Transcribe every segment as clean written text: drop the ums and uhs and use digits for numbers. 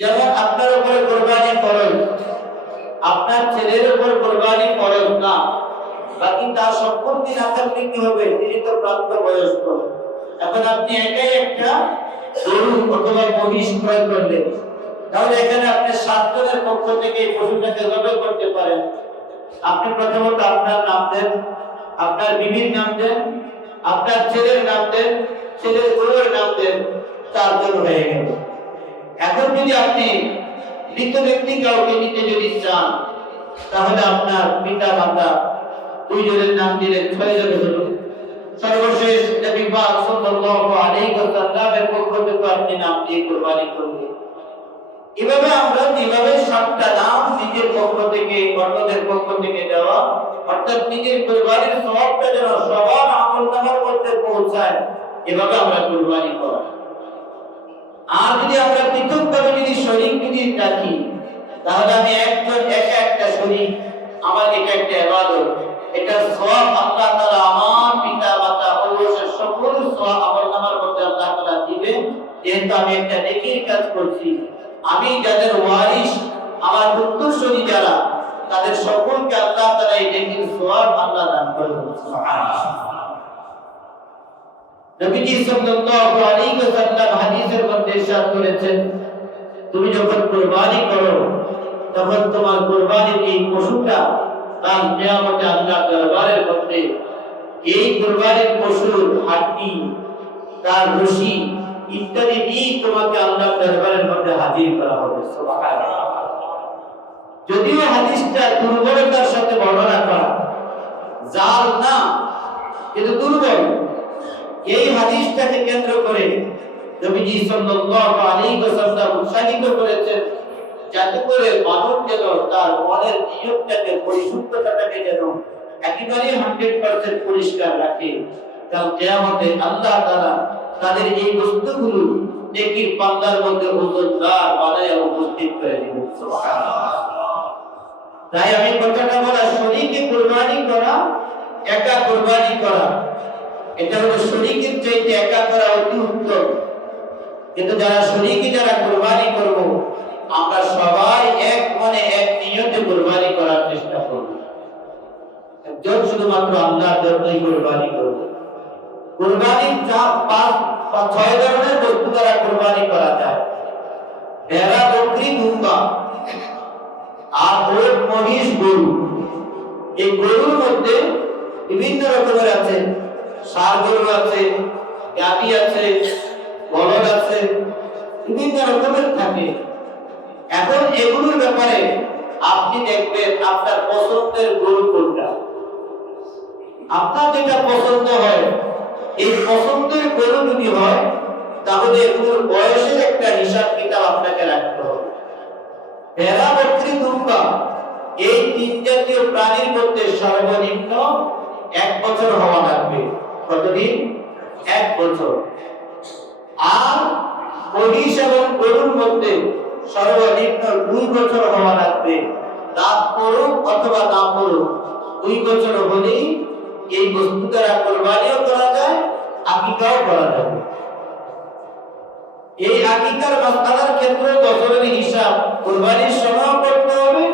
যেমন আপনার উপরে কুরবানি ফরজ, আপনার ছেলের উপর কুরবানি ফরজ না, বাকি তার সম্পত্তি না থাকলে কি হবে? তিনি তো প্রাপ্তবয়স্ক। এখন আপনি একাই একটা গরু অথবা মহিষ ক্রয় করলেন, তাহলে এখানে আপনি 7 জনের পক্ষ থেকে এই পশুটাকে জবাই করতে পারেন। আপনি প্রথমত আপনার নাম দেন, আপনার বিবির নাম দেন, আপনার ছেলের নাম দেন, ছেলের বউয়ের নাম দেন, 4 জন হয়ে গেল। এখন যদি আপনি মৃত ব্যক্তি কাউকে নিতে যদি চান, তাহলে আপনার পিতা মাতা 2 জনের নাম দিলেন, 6 জন হলো। সর্বশেষ নবী পাক সাল্লাল্লাহু আলাইহি ওয়াসাল্লামের পক্ষ থেকে আপনি নাম দিয়ে কুরবানি করবেন। এভাবে আমরা যেভাবে 7টা নাম নিজের পক্ষ থেকে অন্যদের পক্ষ থেকে দেওয়া, অর্থাৎ নিজের কুরবানির সওয়াবটা যেন সবার আমলনামার মধ্যে পৌঁছায়, এভাবে আমরা কুরবানি করা। আর যদি আমরা পৃথকভাবে যদি শরীক যদি রাখি, তাহলে আমি একজন একা একটা শরীক, আমার এটা একটা ইবাদত, এটা সওয়াব আল্লাহ তাআলা আমার পিতা মাতা অবশ্যই সকল সওয়াব আমলনামার মধ্যে আল্লাহ তাআলা দিবেন। যেহেতু আমি একটা নেকির কাজ করছি, আমি যাদের ওয়ারিস, আমার উত্তরসূরি যারা, তাদের সকলকে আল্লাহ তাআলা এই নেকির সওয়াব আল্লাহ দান করবেন। সুবহানাল্লাহ। নবীজি সাল্লাল্লাহু আলাইহি ওয়াসাল্লাম হাদিসের মধ্যে ইরশাদ করেছেন, তুমি যখন কুরবানি করো, তখন তোমার কুরবানির এই পশুটা কাল কিয়ামতে আল্লাহর দরবারের মধ্যে এই কুরবানির পশুর হাড্ডি, তার রশি ইত্যাদি দিয়ে তোমাকে আল্লাহর দরবারের মধ্যে হাজির করা হবে। সুবহানাল্লাহ। যদিও হাদিসটা দুর্বলতার সাথে বর্ণনা করা, জাল না, কিন্তু দুর্বল। এই হাদিসটাকে কেন্দ্র করে নবীজি সাল্লাল্লাহু আলাইহি ওয়াসাল্লাম উৎসাহিত করেছেন, যাতে করে মানুষ যেন তার মনের নিয়তটাকে, পরিশুদ্ধতাটাকে যেন একেবারে 100% পরিষ্কার রাখে। কাল কিয়ামতে আল্লাহ তাআলা তাদের এই বস্তুগুলো নেকির পাল্লার মধ্যে ওজনদার বানায় উপস্থিত করে দিবেন। সুবহানাল্লাহ। তাই আমি কথাটা বলা, শরীকে কুরবানি করা, একা কুরবানি করা, এটা হলো শরীকের চাইতে একা করা অতি উত্তম। কিন্তু যারা শরীকে যারা কুরবানি করব, আমরা সবাই এক মনে এক নিয়তে কুরবানি করার চেষ্টা করব। একজন শুধুমাত্র আল্লাহর জন্যই কুরবানি করব। কুরবানির 6 ধরনের বস্তু দ্বারা কুরবানি করা যায়। ভেড়া, বকরি, দুম্বা আর ওট, মহিষ, গরু। এই গরুর মধ্যে বিভিন্ন রকমের আছে, ষাঁড় গরু আছে, গাভী আছে, বলদ আছে, বিভিন্ন রকমের থাকে। এখন এগুলোর ব্যাপারে আপনি দেখবেন আপনার পছন্দের গরু কোনটা, আপনার যেটা পছন্দ হয়, এই পছন্দের গরু যদি হয়, তাহলে এগুলোর বয়সের একটা হিসাব কিতাব আপনাকে রাখতে হবে। ভেড়া, বকরি, দুম্বা এই 3 জাতীয় প্রাণীর মধ্যে সর্বনিম্ন 1 বছর হওয়া লাগবে। কতদিন? 1 বছর। আর মহিষ এবং গরুর মধ্যে সর্বনিম্ন 2 বছর হওয়া লাগবে। দাঁত পড়ুক অথবা না পড়ুক, 2 বছর হলেই এই বস্তু দ্বারা কুরবানিও করা যায়, আকিকাও করা যাবে। এই আকিকার মাসআলার ক্ষেত্রে বছরের হিসাব কুরবানির সময় করতে হবে,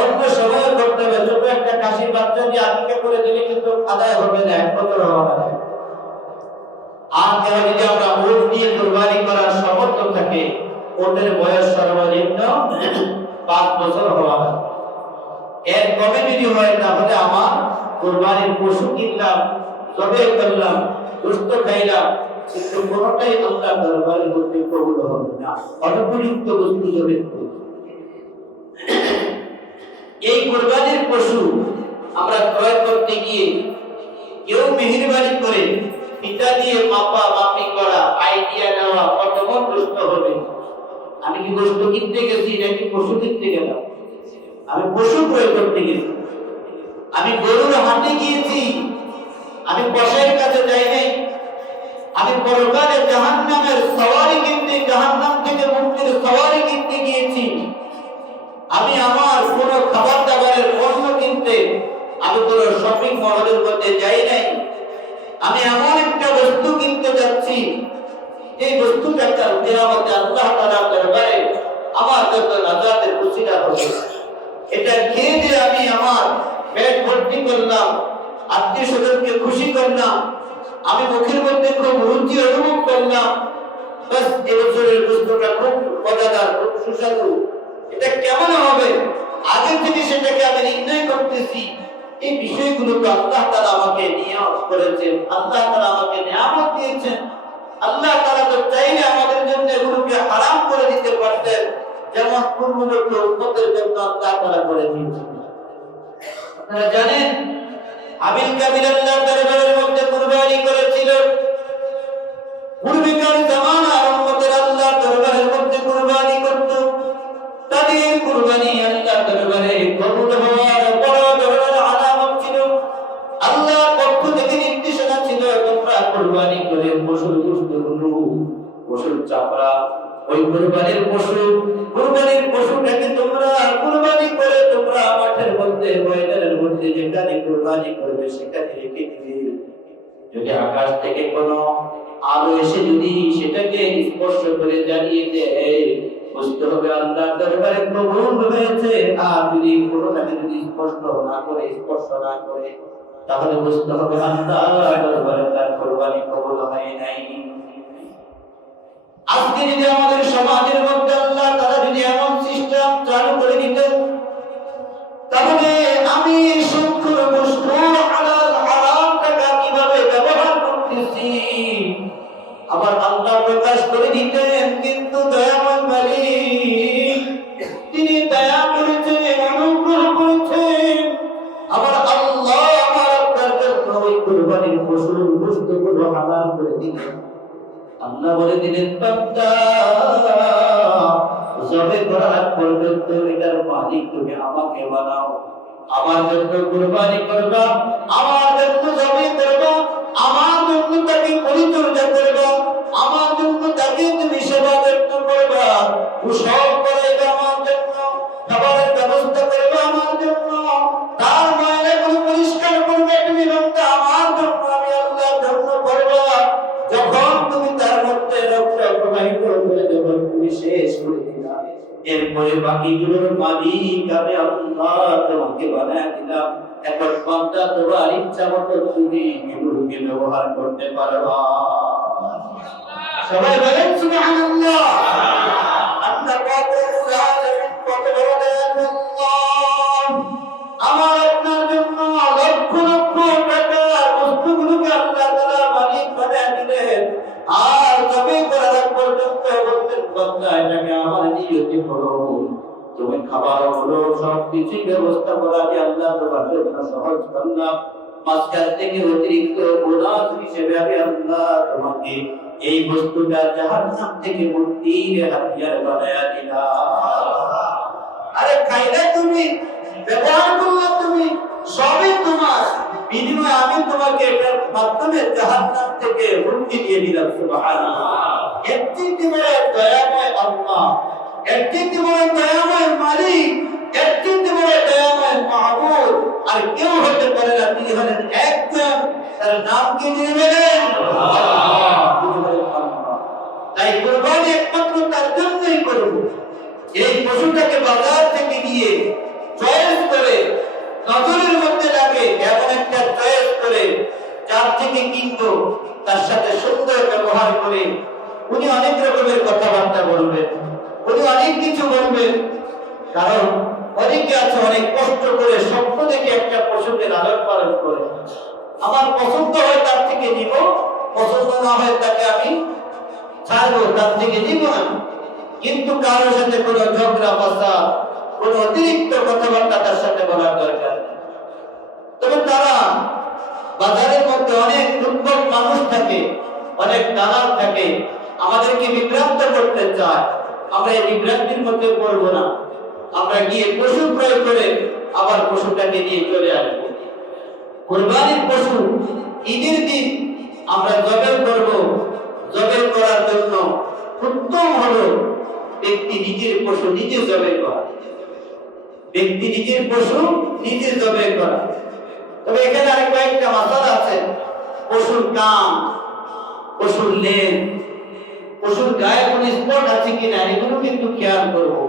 অন্য সময় করতে হবে। ছোট একটা খাসির বাচ্চা দিয়ে আকিকা করে দিলে কিন্তু আদায় হবে না, 1 বছর হওয়া লাগে। আর কেউ যদি আমরা উট দিয়ে কুরবানি করার সামর্থ্য থাকে, ওটের বয়স সর্বনিম্ন 5 বছর হওয়া লাগে। এর কমে যদি হয়, তাহলে আমার কুরবানির পশু কিনলাম, জবাই করলাম, গোশত খাইলাম, কিন্তু কোনটাই আল্লাহর দরবারে মধ্যে কবুল হবে না। অনুপযুক্ত বস্তু জবাই করব। এই কুরবানির পশু আমরা ক্রয় করতে গিয়ে কেউ মেহেরবানি করে পিতা দিয়ে মাপা মাপি করা, আইডিয়া নেওয়া, কত মন গোশত হবে। আমি কি গোশত কিনতে গেছি নাকি পশু কিনতে গেলাম? আমি পশু ক্রয় করতে গেছি। আমি গরুর হাটে গিয়েছি, আমি কসাইয়ের কাছে যাই নাই। আমি পরকালে জাহান্নামের সওয়ারি কিনতে, জাহান্নাম থেকে মুক্তির সওয়ারি কিনতে গিয়েছি। আমি আমার কোন খাবার দাবারের পণ্য কিনতে আমি কোন শপিং মলের মধ্যে যাই নাই। আমি এমন একটা বস্তু কিনতে যাচ্ছি, এই বস্তুটা কিয়ামতে আল্লাহ তাআলার দরবারে আমার হবে। এটা খেয়ে যে আমি আমার পেট ভর্তি করলাম, আত্মীয় স্বজনকে খুশি করলাম, আমি মুখের মধ্যে খুব রুচি অনুভব করলাম, বাস এবছরের গোস্তটা খুব মজাদার, খুব সুস্বাদু, এটা কেমন হবে আগে থেকে সেটাকে আমি নির্ণয় করতেছি। এই বিষয়গুলো তো আল্লাহ তাআলা আমাকে নিয়ামত করেছেন, আল্লাহ তাআলা আমাকে নিয়ামত দিয়েছেন। আল্লাহ তাআলা তো চাইলে আমাদের জন্য এগুলোকে হারাম করে দিতে পারতেন, যেমন পূর্ববর্তী উম্মতের জন্য আল্লাহ তাআলা করে দিয়েছেন। আপনারা জানেন হাবিল কাবিল আল্লাহর দরবারের মধ্যে কুরবানি করেছিল। পূর্বেকার জামানার উম্মতের আল্লাহর দরবারের মধ্যে কুরবানি করত, তাদের কুরবানি আল্লাহর দরবারে কবুল হওয়ার বড় ধরনের আলামত ছিল। আল্লাহর পক্ষ থেকে নির্দেশনা ছিল, তোমরা কুরবানি করে পশুর গোশতগুলো, পশুর চামড়া, ওই কুরবানির পশুটাকে তোমরা কুরবানি করে তোমরা মাঠের মধ্যে, ময়দানের মধ্যে যেখানে কুরবানি করবে সেখানে রেখে দিবে। যদি আকাশ থেকে কোনো আলো এসে যদি সেটাকে স্পর্শ করে জানিয়ে দেয়, বুঝতে হবে আল্লাহর দরবারে কবুল হয়েছে। আর যদি কোনোটাকে যদি স্পর্শ না করে তাহলে বুঝতে হবে আল্লাহর দরবারে তার কুরবানি কবুল হয় নাই। আজকে যদি আমাদের সমাজের মধ্যে আল্লাহ তাআলা যদি এমন সিস্টেম চালু করে দিতেন, তাহলে আমি সুদখোর ঘুষখোর হালাল হারাম টাকা কিভাবে ব্যবহার করতেছি আবার আল্লাহ প্রকাশ করে দিতেন। কিন্তু দয়াময় মালিক তিনি দয়া করেছেন, অনুগ্রহ করেছেন। আবার আল্লাহ আমার আপনার জন্য ওই কুরবানির পশুর গোশতগুলো হালাল করে দিলেন। আল্লাহ বলে দিলেন, বান্দা জবে করার পর্যন্ত এটার মালিক তুমি আমাকে বানাও, আমার জন্য কুরবানি করবা, আমার জন্য জবে করবা, আমার জন্য তাকে পরিচর্যা করবা, আমার জন্য তাকে তুমি সেবা যত্ন করবা, গোসল করাইবা আমার জন্য, খাবারের ব্যবস্থা করবা আমার জন্য, তার ময়লাগুলো পরিষ্কার করবে তুমি বান্দা আমার জন্য, আমি আল্লাহর জন্য করবা। যখন তুমি তার মধ্যে রক্ত প্রবাহিত করে যখন তুমি শেষ করে দিলা, এরপরে বাকিগুলোর মালিক আমি আল্লাহ তোমাকে বানায় দিলাম। এখন বান্দা তোমার ইচ্ছা মতো তুমি এগুলোকে ব্যবহার করতে পারবা। সবাই বলেন সুবহানাল্লাহ। আল্লাহ পাক রব্বুল আলামিন কত বড় দয়ালু। আমার আপনার জন্য লক্ষ লক্ষ টাকার বস্তুগুলোকে আল্লাহ তাআলা মালিক বানায় দিলেন। আর জবে করার পর্যন্ত বলতেন, বান্দা এটাকে আমার নিয়তে করো, তুমি খাবার হলো সব কিছু ব্যবস্থা করা যে আল্লাহ তোমার জন্য সহজ করলাম। মাঝখান থেকে অতিরিক্ত বোনাস হিসেবে আমি আল্লাহ তোমাকে এই বস্তুটা জাহান্নাম থেকে মুক্তির হাতিয়ার বানায়া দিলাম। আরে খাইলে তুমি, ব্যবহার করলে তুমি, সবই তোমার, বিনিময়ে আমি তোমাকে এটার মাধ্যমে জাহান্নাম থেকে মুক্তি দিয়ে দিলাম। সুবহানাল্লাহ। এর চেয়ে বড় দয়াময় আল্লাহ, এর চেয়ে বড় দয়াময় মালিক, এর চেয়ে বড় দয়াময় মাহবুব আর কেউ হতে পারে না। তিনি হলেন একজন, তার নাম কি দিবেন? আল্লাহ। তাই কুরবানি একমাত্র তার জন্যই করব। এই পশুটাকে বাজার থেকে গিয়ে চয়েস করে, নজরের মধ্যে লাগে এমন একটা চয়েস করে যার থেকে কিনবো, তার সাথে সুন্দর ব্যবহার করে উনি অনেক রকমের কথাবার্তা বলবেন, উনি অনেক কিছু বলবেন। কারণ অনেকে আছে অনেক কষ্ট করে স্বপ্ন দেখে একটা পশুকে লালন পালন করে, আমার পছন্দ হয় তার থেকে নিব, পছন্দ না হয় তাকে আমি ছাড়বো, তার থেকে নিব না। কিন্তু কারোর সাথে কোনো ঝগড়া ফাসাদ, কোনো অতিরিক্ত কথাবার্তা তার সাথে বলার দরকার নেই। তবে তারা বাজারের মধ্যে অনেক দুর্বল মানুষ থাকে, অনেক দালাল থাকে, আমাদেরকে বিভ্রান্ত করতে চায়। আমরা এই বিভ্রান্তির মধ্যে পড়বো না। আমরা গিয়ে পশু ক্রয় করে আবার পশুটাকে নিয়ে চলে আসবো। কুরবানির পশু ঈদের দিন আমরা জবে করব। জবে করার জন্য উত্তম হলো ব্যক্তি নিজের পশু নিজে জবে করা, ব্যক্তি নিজের পশু নিজে জবে করা। তবে এখানে আরেক কয়েকটা মাসালা আছে। পশুর কান, পশুর লেজ, পশুর গায়ে কোনো স্পট আছে কিনা এগুলো কিন্তু খেয়াল করবো।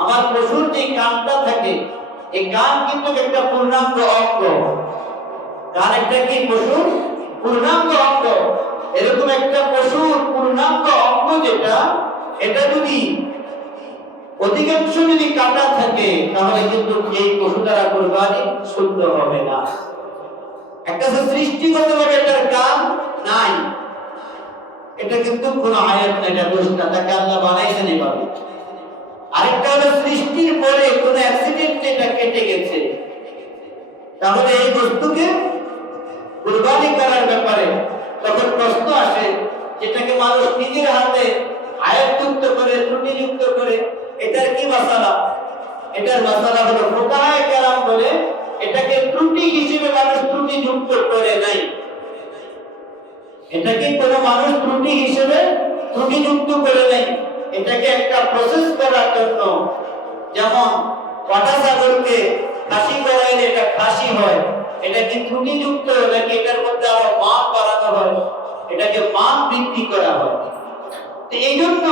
আমার পশুর যে কানটা থাকে, এই কান কিন্তু একটা পূর্ণাঙ্গ অঙ্গ। কান একটা কি পশুর পূর্ণাঙ্গ অঙ্গ। এরকম একটা পশুর পূর্ণাঙ্গ অঙ্গ যেটা, এটা যদি অধিকাংশ যদি কাটা থাকে তাহলে কিন্তু এই পশু দ্বারা কুরবানি শুদ্ধ হবে না। একটা সৃষ্টিগতভাবে এটার কান নাই, এটা কিন্তু কোন আয়াত না, এটা দোষ না, তাকে আল্লাহ বানাইছেন এভাবে। আরেকটা হলো সৃষ্টির পরে কোন অ্যাক্সিডেন্টে এটা কেটে গেছে, তাহলে এই বস্তুকে কুরবানি করার ব্যাপারে তখন প্রশ্ন আসে, যেটাকে মানুষ নিজের হাতে আয়াতযুক্ত করে ত্রুটিযুক্ত করে, এটার কি মাসালা? এটার মাসালা হলো ফুকাহায়ে কেরাম বলে এটাকে ত্রুটি হিসেবে মানুষ ত্রুটিযুক্ত করে নাই। এটাকে কোনো মানুষ ত্রুটি হিসেবে ত্রুটিযুক্ত করে নাই, এটাকে একটা প্রসেস করার জন্য, যেমন পাটা ছাগলকে খাসি করাইলে এটা খাসি হয়, এটা কি ত্রুটিযুক্ত নাকি এটার মধ্যে আরো মান বাড়ানো হয়, এটাকে মান বৃদ্ধি করা হয়। এই জন্য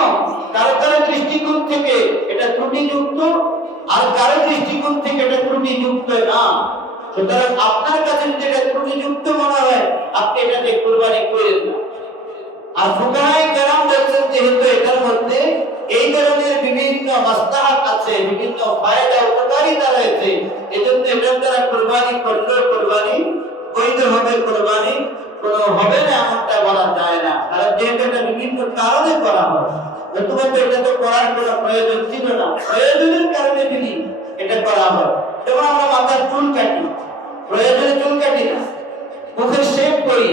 কারো কারো দৃষ্টিকোণ থেকে এটা ত্রুটিযুক্ত, আর কারো দৃষ্টিকোণ থেকে এটা ত্রুটিযুক্ত না। সুতরাং আপনার কাছে যদি এটা ত্রুটিযুক্ত মনে হয়, আপনি এটাকে কুরবানি করেন না। আর ফুকাহায়ে কেরাম বলছেন যেহেতু এটার মধ্যে এই ধরনের বিভিন্ন মাসলাহাত আছে, বিভিন্ন ফায়দা উপকারিতা রয়েছে, এজন্য এটার দ্বারা কুরবানি করলে কুরবানি বৈধ হবে, কুরবানি কোনো হবে না এমনটা বলা যায় না। আর যেহেতু এটা বিভিন্ন কারণে করা হয়, নতুবা তো এটা তো করার কোনো প্রয়োজন ছিল না, প্রয়োজনের কারণে যদি এটা করা হয়। যেমন আমরা মাথার চুল কাটি, প্রয়োজনে চুল কাটি না, মুখের শেভ করি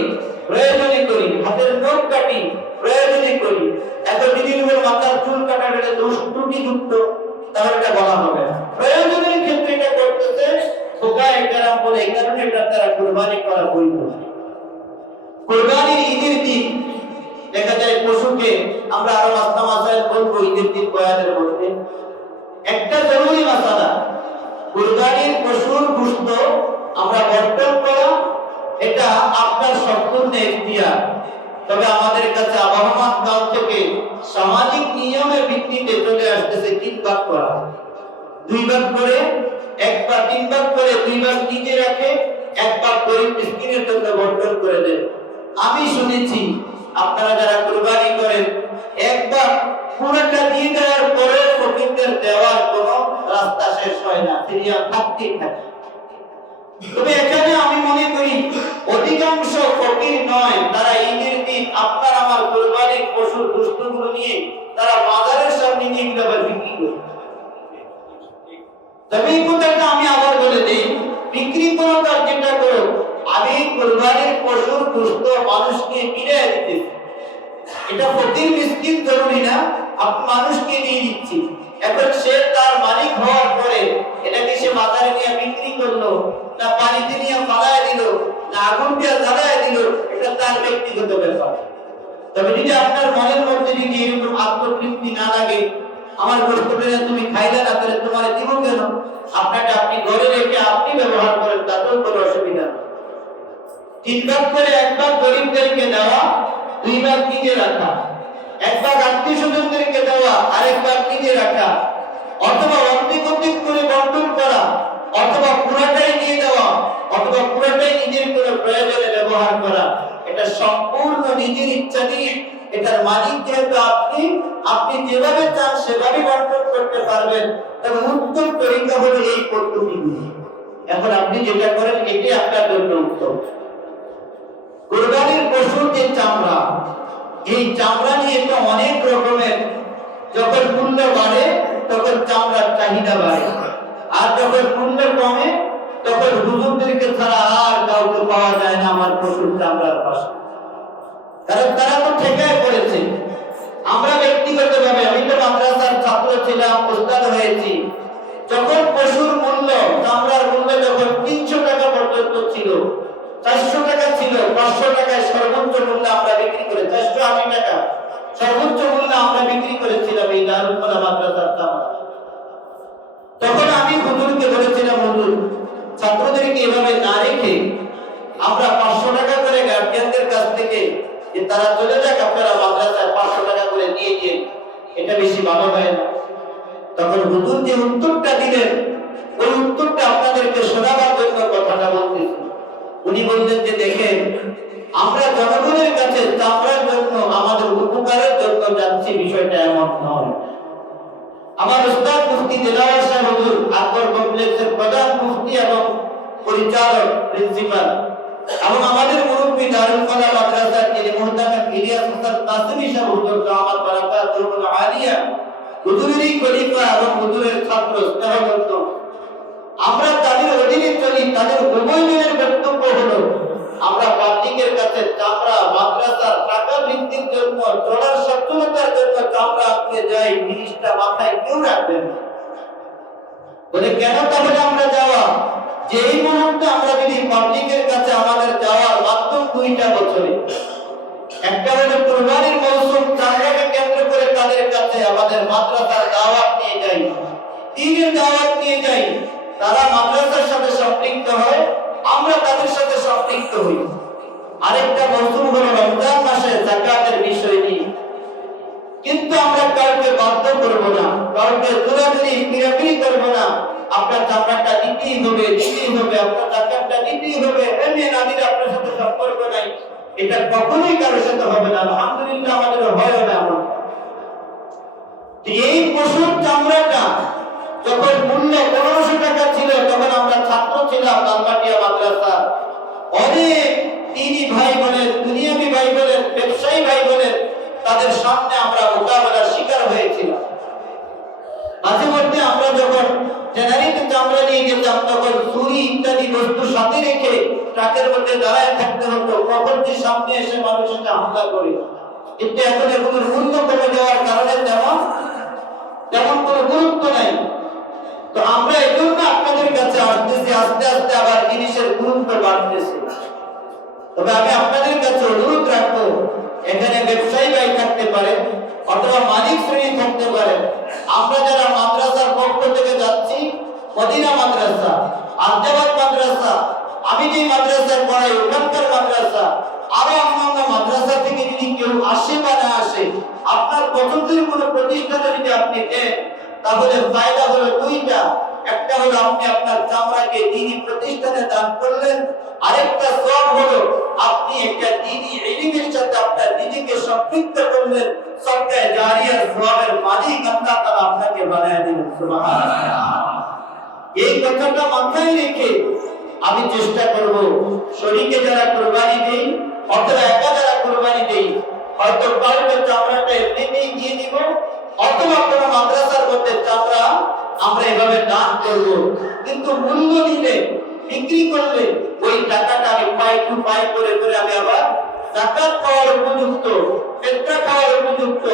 প্রয়োজনে করি, হাতের নখ কাটি প্রয়োজনে করি। এত দিনের মাথার চুল কাটাটা দোষ ত্রুটিযুক্ত, তাহলে এটা বলা হবে না। প্রয়োজনের ক্ষেত্রে এটা করতেছে ফুকাহায়ে কেরাম বলে এই কারণে এটার দ্বারা কুরবানি করা বৈধ। কুরবানির ঈদের দিন দেখা যায় পশুকে আমরা আরো মাসলা মাসাইল বলবো ঈদের দিন বয়ানের মধ্যে। একটা জরুরি মাসালা, কুরবানির পশুর গোশত আমরা বন্টন করা এটা আপনার সম্পূর্ণ এখতিয়ার। তবে আমাদের কাছে আবহমান কাল থেকে সামাজিক নিয়মের ভিত্তিতে চলে আসতেছে 3 ভাগ করা, 2 ভাগ করে, 1 বা 3 ভাগ করে 2 ভাগ নিজে রাখে, 1 ভাগ গরিব মিসকিনের জন্য বন্টন করে দেন। আমি শুনেছি আপনারা যারা কুরবানি করেন 1 ভাগ পুরোটা দিয়ে দেওয়ার পরে ফকিরদের দেওয়ার কোনো রাস্তা শেষ হয় না, সিরিয়াল থাকতেই থাকে। তবে এখানে আমি মনে করি অধিকাংশ ফকির নয়, তারা ঈদের দিন আপনার আমার কুরবানির পশুর গোশতগুলো নিয়ে তারা বাজারের সামনে নিয়ে আবার বিক্রি করে। তবে এই কথাটা আমি আবার বলে দিই, বিক্রি করো তার যেটা করো, আমি কুরবানির পশুর গোশত মানুষকে কিনে দিতেছি, এটা ফকির মিসকিন জরুরি না, আপনি মানুষকে দিয়ে দিচ্ছি। এখন সে তার মালিক হওয়ার পরে এটাকে সে বাজারে নিয়ে বিক্রি করলো, না পানিতে নিয়ে ফালায় দিল, না আগুন দিয়ে জ্বালায় দিল, এটা তার ব্যক্তিগত ব্যাপার। তবে যদি আপনার মনের মধ্যে যদি এরকম আত্মতৃপ্তি না লাগে, আমার গোশতটা তুমি খাইলে না, তাহলে তোমার দিব কেন, আপনাকে আপনি ঘরে রেখে আপনি ব্যবহার করেন, তাতেও কোনো অসুবিধা নেই। 3 ভাগ করে 1 ভাগ গরিবদেরকে দেওয়া, 2 ভাগ নিজে রাখা, 1 ভাগ আত্মীয়-স্বজনদেরকে দেওয়া, আরেক ভাগ নিজে রাখা, অথবা অর্ধেক অর্ধেক করে বন্টন করা, অথবা পুরোটাই নিয়ে দেওয়া, অথবা পুরোটাই নিজের কোনো প্রয়োজনে ব্যবহার করা, এটা সম্পূর্ণ নিজের ইচ্ছা নিয়ে, এটার মালিক যেহেতু আপনি, আপনি যেভাবে চান সেভাবে বন্টন করতে পারবেন। তবে উত্তম তরিকা হলো এই পদ্ধতিগুলি। এখন আপনি যেটা করেন এটাই আপনার জন্য উত্তম। কুরবানির পশুর যে চামড়া, এই চামড়া নিয়ে তো অনেক রকমের, যখন মূল্য বাড়ে তখন চামড়ার চাহিদা বাড়ে, আর যখন মূল্য কমে তখন হুজুরদেরকে ছাড়া আর কাউকে পাওয়া যায় না আমার পশুর চামড়ার পাশে, কারণ তারা তো ঠেকায় পড়েছে। আমরা ব্যক্তিগতভাবে, আমি তো মাদ্রাসার ছাত্র ছিলাম, উস্তাদ হয়েছি, যখন পশুর মূল্য, চামড়ার মূল্য যখন 300 টাকা পর্যন্ত ছিল, 400 টাকা ছিল, 500 টাকায় সর্বোচ্চ মূল্য আমরা বিক্রি করে, 480 টাকা সর্বোচ্চ মূল্য আমরা বিক্রি করেছিলাম এই দারুল ফালাহ মাদ্রাসার চামড়া। তখন আমি হুজুরকে বলেছিলাম, হুজুর ছাত্রদেরকে এভাবে না রেখে আমরা 500 টাকা করে গার্জিয়ানদের কাছ থেকে, যে তারা চলে যাক, আপনারা মাদ্রাসায় 500 টাকা করে নিয়ে গিয়ে, এটা বেশি ভালো হয় না। তখন হুজুর যে উত্তরটা দিলেন ওই উত্তরটা আপনাদেরকে শোনাবার জন্য কথাটা বলতেছি। উনি বললেন যে দেখেন, আমরা জনগণের কাছে চামড়ার জন্য, আমাদের উপকারের জন্য যাচ্ছি, বিষয়টা এমন নয়। আমার উস্তাদ মুফতি দিলাওয়ার সাহেব হুজুর আকবর কমপ্লেক্সের প্রধান মুফতি এবং পরিচালক প্রিন্সিপাল এবং আমাদের মুরব্বী দারুল ফালাহ মাদ্রাসার যিনি মুহতামিম ইলিয়াস হাসান কাসেমি সাহেব হুজুর দামাত বারাকাতুহুল আলিয়া, হুজুরেরই খলিফা এবং হুজুরের ছাত্র স্নেহযত্ন, আমরা তাদের অধীনে চলি। তাদের উভয়জনের বক্তব্য হলো আমরা পাবলিকের কাছে চামড়া মাদ্রাসার টাকা বৃদ্ধির জন্য, চলার সচ্ছলতার জন্য চামড়া নিয়ে যাই, জিনিসটা মাথায় কেউ রাখবেন না। বলে কেন তাহলে আমরা যাওয়া? যে এই মুহূর্তে আমরা যদি পাবলিকের কাছে আমাদের যাওয়ার মাধ্যম দুইটা বছরে, একটা হলো কুরবানির মৌসুম, চামড়াকে কেন্দ্র করে তাদের কাছে আমাদের মাদ্রাসার দাওয়াত নিয়ে যাই, দ্বীনের দাওয়াত নিয়ে যাই, তারা মাদ্রাসার সাথে সম্পৃক্ত হয়, আমরা তাদের সাথে সম্পৃক্ত হই। আরেকটা মৌসুম হলো রমজান মাসে যাকাতের বিষয় নিয়ে। কিন্তু আমরা কাউকে বাধ্য করব না, কাউকে জোরাজুরি পিরাপিরি করব না। আপনার চামড়াটা দিতেই হবে, দিতেই হবে, আপনার যাকাতটা দিতেই হবে, এমনি না দিলে আপনার সাথে সম্পর্ক নাই, এটা কখনোই কারোর সাথে হবে না। আলহামদুলিল্লাহ আমাদের হয় না এমন। এই পশুর চামড়াটা যখন মূল্য 1500 টাকা ছিল, তখন আমরা ছাত্র ছিলাম লালমাটিয়া মাদ্রাসা। অনেক দিনী ভাই বলেন, দুনিয়াবি ভাই বলেন, ব্যবসায়ী ভাই বলেন, তাদের সামনে আমরা মোকাবেলার শিকার হয়েছিলাম। মাঝে মধ্যে আমরা যখন ট্যানারিতে চামড়া নিয়ে যেতাম, তখন ছুরি ইত্যাদি বস্তু সাথে রেখে ট্রাকের মধ্যে দাঁড়ায় থাকতে হতো, কখন যে সামনে এসে মানুষকে হামলা করে। কিন্তু এখন এগুলোর মূল্য কমে যাওয়ার কারণে তেমন কোনো গুরুত্ব নাই। তো আমরা এই জন্য আপনাদের কাছে আসতেছি, আস্তে আস্তে আবার জিনিসের গুরুত্ব বাড়তেছে। তবে আমি আপনাদের কাছে অনুরোধ রাখবো, এখানে ব্যবসায়ী ভাই থাকতে পারে অথবা মালিক শ্রেণী থাকতে পারে, আমরা যারা মাদ্রাসার পক্ষ থেকে যাচ্ছি, মদিনা মাদ্রাসা, আরজাবাদ মাদ্রাসা, আমি যে মাদ্রাসায় পড়াই ওখানকার মাদ্রাসা, আরো অন্যান্য মাদ্রাসা থেকে যদি কেউ আসে বা না আসে, আপনার পছন্দের কোনো প্রতিষ্ঠানে যদি আপনি দেন, তাহলে ফায়দা হলো দুইটা। একটা হলো আপনি আপনার চামড়াকে দ্বীনি প্রতিষ্ঠানে দান করলেন, আরেকটা সওয়াব হলো আপনি একটা দ্বীনি ইলমের সাথে আপনার নিজেকে সম্পৃক্ত করলেন। সদকা জারিয়ার সওয়াবের মালিক আল্লাহ তাআলা আপনাকে বানায় দিবেন। সুবহানাল্লাহ। এই কথাটা মাথায় রেখে আমি চেষ্টা করব, শরীকে যারা কুরবানি দেই অথবা একা যারা কুরবানি দেই, হয়তো কাউকে চামড়াটা এমনিতেই দিয়ে দিব, অথবা কোনো মাদ্রাসার মধ্যে চামড়া আমরা এভাবে দান করব। কিন্তু মূল্য দিলে, বিক্রি করলে ওই টাকাটা আমি পাই টু পাই করে করে আমি আবার যাকাত খাওয়ার উপযুক্ত, ফিতরা খাওয়ার উপযুক্ত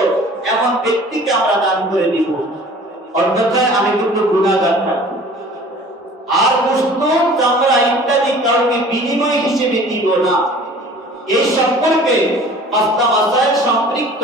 এমন ব্যক্তিকে আমরা দান করে দিব। অন্যথায় আমি কিন্তু গুনাহগার থাকবো। আর গোশত, চামড়া ইত্যাদি কাউকে বিনিময় হিসেবে দিব না। এই সম্পর্কে মাসলা মাসাইল সম্পৃক্ত